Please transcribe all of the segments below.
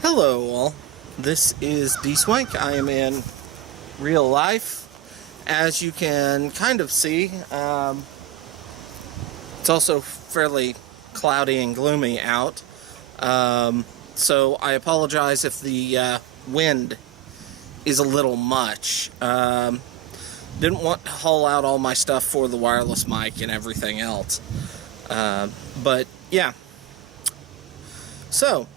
Hello all, this is Dswank. I am in real life. As you can kind of see, it's also fairly cloudy and gloomy out. So I apologize if the wind is a little much. Didn't want to haul out all my stuff for the wireless mic and everything else. But yeah. So,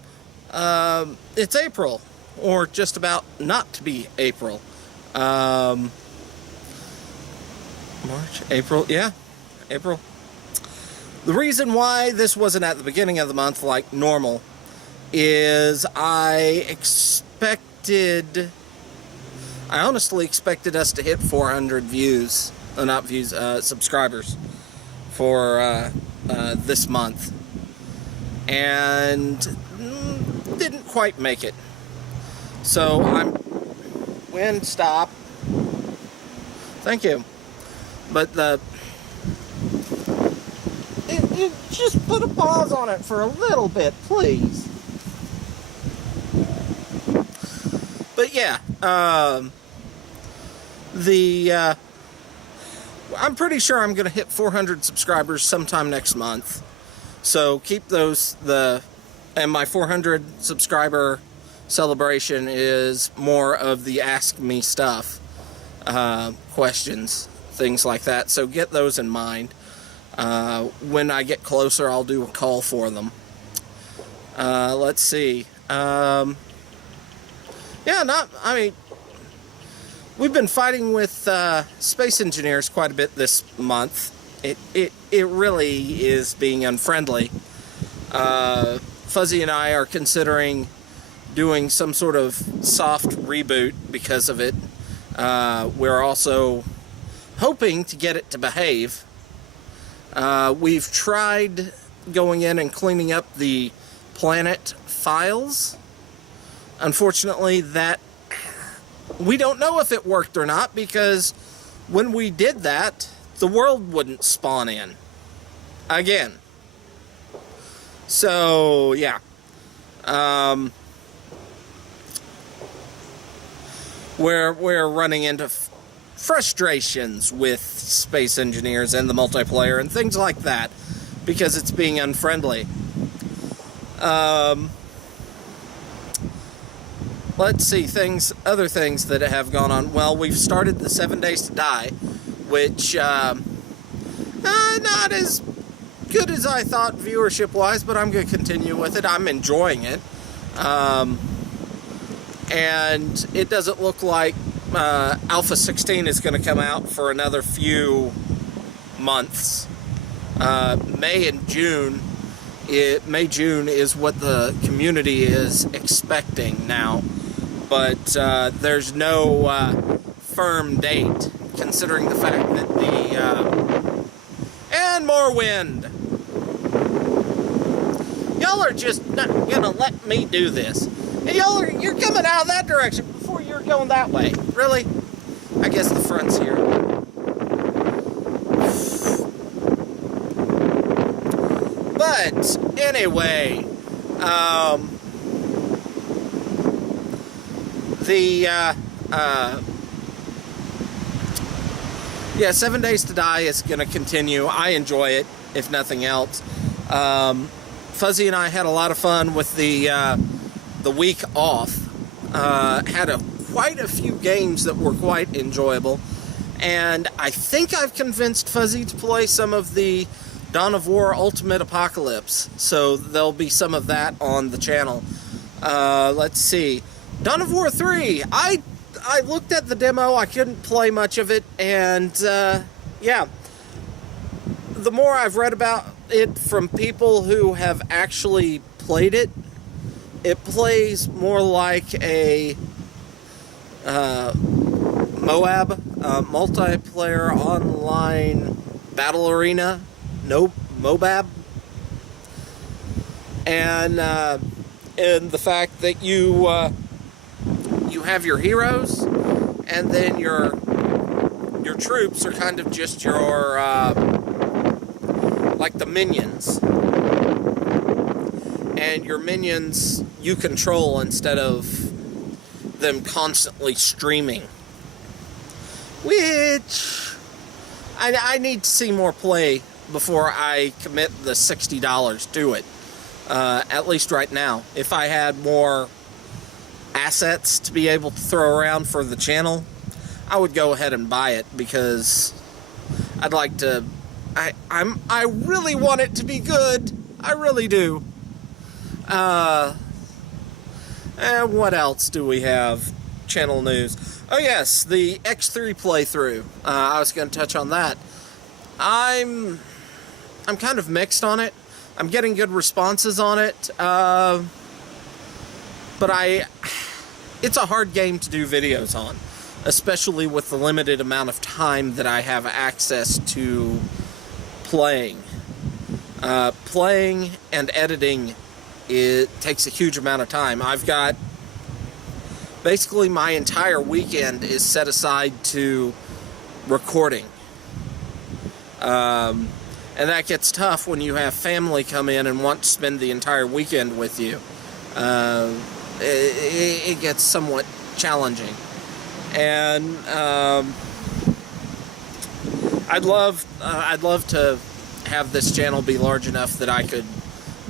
it's April, or just about not to be April. March, April, yeah, April. The reason why this wasn't at the beginning of the month like normal is I honestly expected us to hit 400 subscribers for this month. And didn't quite make it. So wind stop. Thank you. But you just put a pause on it for a little bit, please. But yeah, I'm pretty sure I'm going to hit 400 subscribers sometime next month. So keep and my 400 subscriber celebration is more of the ask me stuff, questions, things like that. So get those in mind. When I get closer, I'll do a call for them. Let's see. We've been fighting with space engineers quite a bit this month. It really is being unfriendly. Fuzzy and I are considering doing some sort of soft reboot because of it. We're also hoping to get it to behave. We've tried going in and cleaning up the planet files. Unfortunately, we don't know if it worked or not, because when we did that, the world wouldn't spawn in again. So yeah, we're running into frustrations with space engineers and the multiplayer and things like that because it's being unfriendly. Let's see, other things that have gone on. Well, we've started the 7 Days to Die, which not as good as I thought viewership-wise, but I'm going to continue with it. I'm enjoying it. And it doesn't look like Alpha 16 is going to come out for another few months. June is what the community is expecting now. But there's no firm date, considering the fact that and more wind. Y'all are just not gonna let me do this. And you're coming out of that direction before you're going that way. Really? I guess the front's here. But anyway, 7 Days to Die is going to continue. I enjoy it, if nothing else. Fuzzy and I had a lot of fun with the week off. Had quite a few games that were quite enjoyable. And I think I've convinced Fuzzy to play some of the Dawn of War Ultimate Apocalypse. So there'll be some of that on the channel. Let's see. Dawn of War 3. I looked at the demo. I couldn't play much of it. And, yeah. The more I've read about it from people who have actually played it, it plays more like a MOAB, multiplayer online battle arena. Nope, MOBAB. And the fact that you have your heroes, and then your troops are kind of just your like the minions. and your minions you control instead of them constantly streaming. Which I need to see more play before I commit the $60 to it. At least right now. If I had more assets to be able to throw around for the channel, I would go ahead and buy it, because I'd like to. I really want it to be good. I really do. And what else do we have? Channel news. Oh yes, the X3 playthrough. I was going to touch on that. I'm kind of mixed on it. I'm getting good responses on it, but it's a hard game to do videos on, especially with the limited amount of time that I have access to playing. Playing and editing, it takes a huge amount of time. I've got basically my entire weekend is set aside to recording. And that gets tough when you have family come in and want to spend the entire weekend with you. It gets somewhat challenging. And I'd love to have this channel be large enough that I could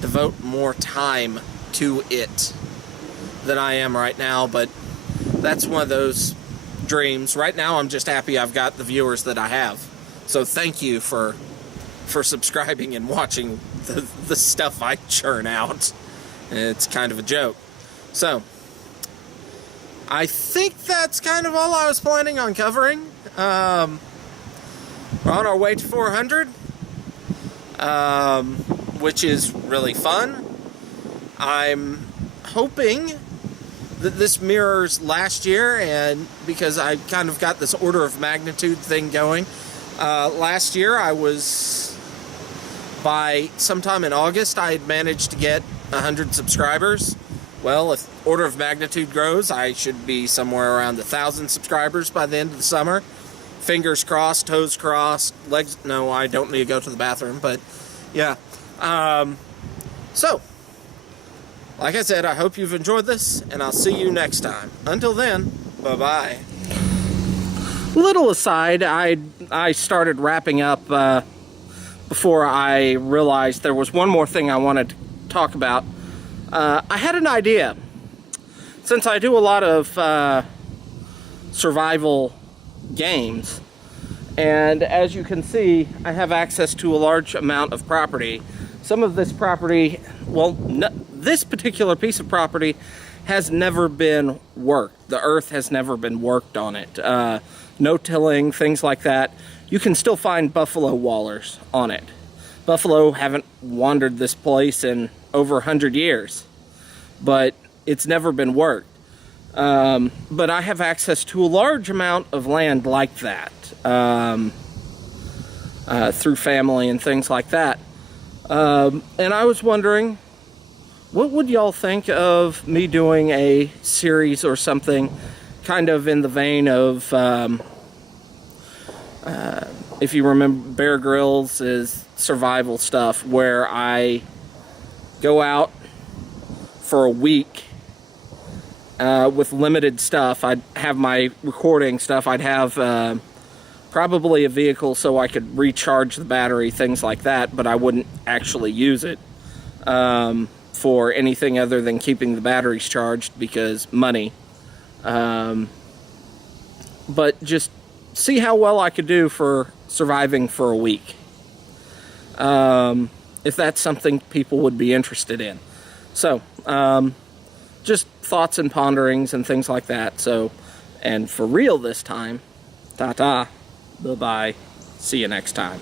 devote more time to it than I am right now, but that's one of those dreams. Right now I'm just happy I've got the viewers that I have. So thank you for subscribing and watching the stuff I churn out. It's kind of a joke. So, I think that's kind of all I was planning on covering. We're on our way to 400, which is really fun. I'm hoping that this mirrors last year, and because I kind of got this order of magnitude thing going. Last year I was, by sometime in August, I had managed to get 100 subscribers. Well, if order of magnitude grows, I should be somewhere around 1,000 subscribers by the end of the summer. Fingers crossed, toes crossed, legs... No, I don't need to go to the bathroom, but yeah. So, like I said, I hope you've enjoyed this, and I'll see you next time. Until then, bye-bye. Little aside, I started wrapping up before I realized there was one more thing I wanted to talk about. I had an idea. Since I do a lot of survival games, and as you can see, I have access to a large amount of property. Some of this property, well, this particular piece of property has never been worked. The earth has never been worked on it. No tilling, things like that. You can still find buffalo wallers on it. Buffalo haven't wandered this place in over 100 years, but it's never been worked. But I have access to a large amount of land like that, through family and things like that. And I was wondering, what would y'all think of me doing a series or something kind of in the vein of, if you remember Bear Grylls' survival stuff, where I go out for a week with limited stuff. I'd have my recording stuff. I'd have probably a vehicle so I could recharge the battery, things like that, but I wouldn't actually use it for anything other than keeping the batteries charged, because money. But just see how well I could do for surviving for a week. If that's something people would be interested in. So, just thoughts and ponderings and things like that. So, and for real this time, ta-ta, bye-bye, see you next time.